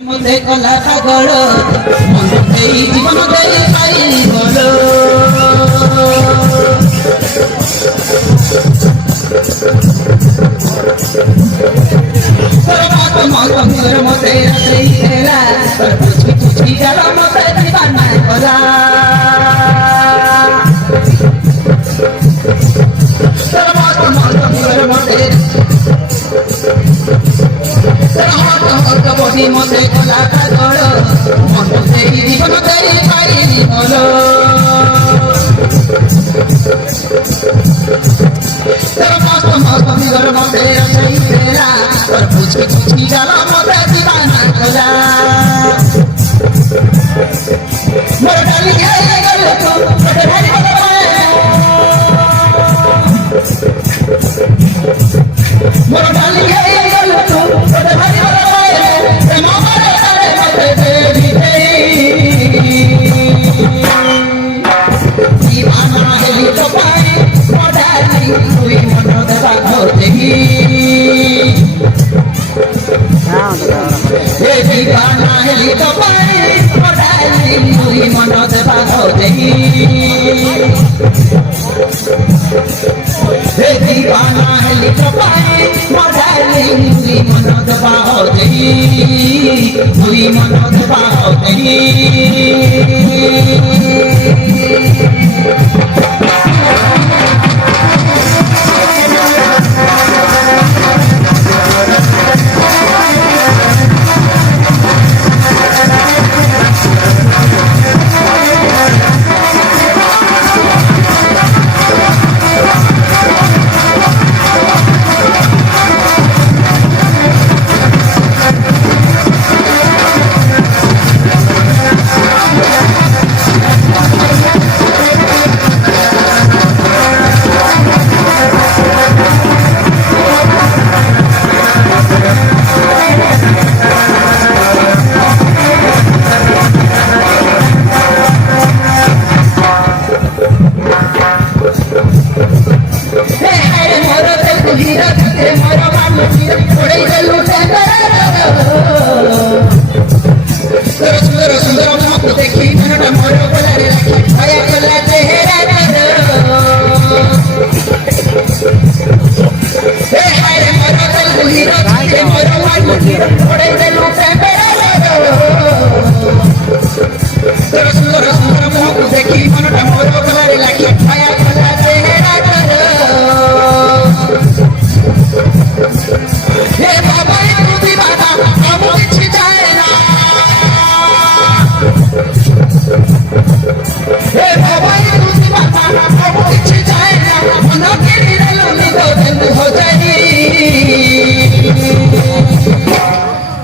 মধ্যে কলা সাগর মনতেই জীবন দেই পাইলি বল মন্দির মধ্যে রাত্রি খেলা পুচি পুচি গেল মতে দিবানা কলা মন্দির মধ্যে বহি মতে কলা কাগর মনতে জীবন দেই পাইলি বল মন্দির মধ্যে রাত্রি খেলা পুচি পুচি গেল মতে দিবানা কলা মোর ডালি খেয়ে গেল তো মোর ডালি খেয়ে গেল তো दीवाना हेली तो पाई मोडाली मुई मनोद भागो देही हे दीवाना हेली तो पाई मोडाली मुई मनोद भागो देही मुई मनोद भागो देही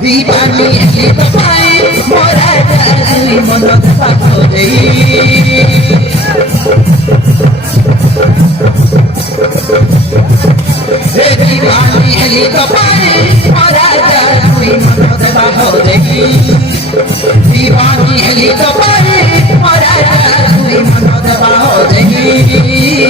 दीवानी हेली तो पाई मोरा डाली मनोद भागो देही हे दीवानी हेली तो पाई मोरा डाली मनोद भागो देही दीवानी हेली तो पाई मोरा डाली मनोद भागो देही